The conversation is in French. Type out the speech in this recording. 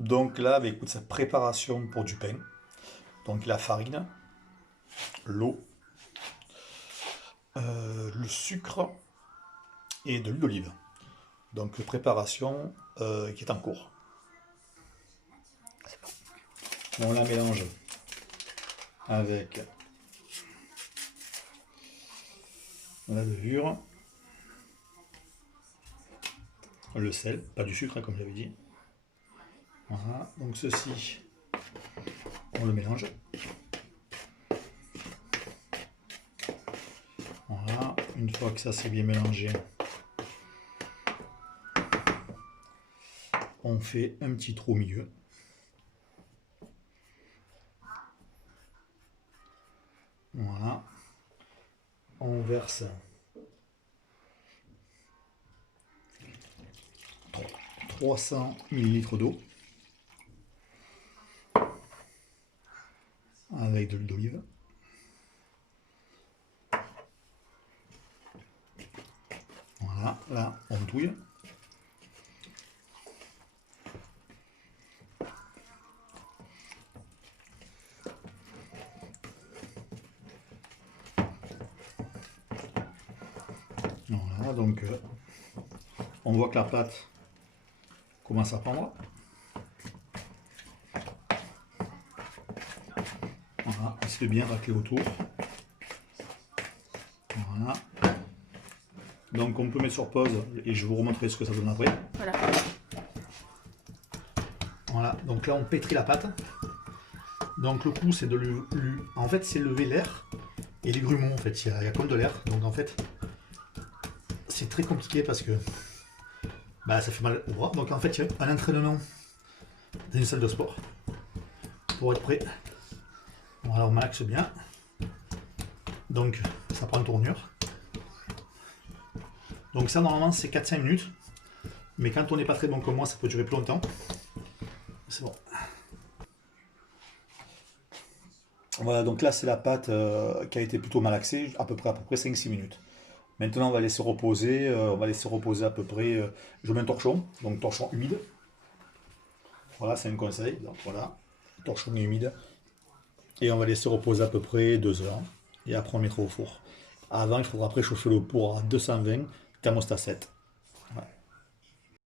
Donc là, bah, écoute, sa préparation pour du pain. Donc la farine, l'eau, le sucre et de l'huile d'olive. Donc préparation qui est en cours. On la mélange avec la levure, le sel, pas du sucre hein, comme j'avais dit. Voilà, donc ceci, on le mélange. Voilà, une fois que ça c'est bien mélangé, on fait un petit trou au milieu. Voilà, on verse 300 ml d'eau avec de l'huile d'olive. Voilà, là on touille. Voilà, donc on voit que la pâte commence à prendre. Voilà, on se fait bien racler autour. Voilà. Donc on peut mettre sur pause et je vous remontrerai ce que ça donne après. Voilà. Voilà, donc là on pétrit la pâte. Donc le coup c'est de en fait c'est lever l'air et les grumeaux en fait, il y a comme de l'air. Donc en fait c'est très compliqué parce que bah, ça fait mal au bras. Donc en fait il y a un entraînement dans une salle de sport pour être prêt. Voilà, on malaxe bien. Donc ça prend une tournure. Donc ça normalement c'est 4-5 minutes. Mais quand on n'est pas très bon comme moi, ça peut durer plus longtemps. C'est bon. Voilà, donc là c'est la pâte qui a été plutôt malaxée, à peu près 5-6 minutes. Maintenant on va laisser reposer, à peu près. Je mets un torchon, donc torchon humide. Voilà, c'est un conseil. Donc voilà, torchon humide. Et on va laisser reposer à peu près 2 heures. Et après on mettra au four. Avant, il faudra préchauffer le four à 220, thermostat 7.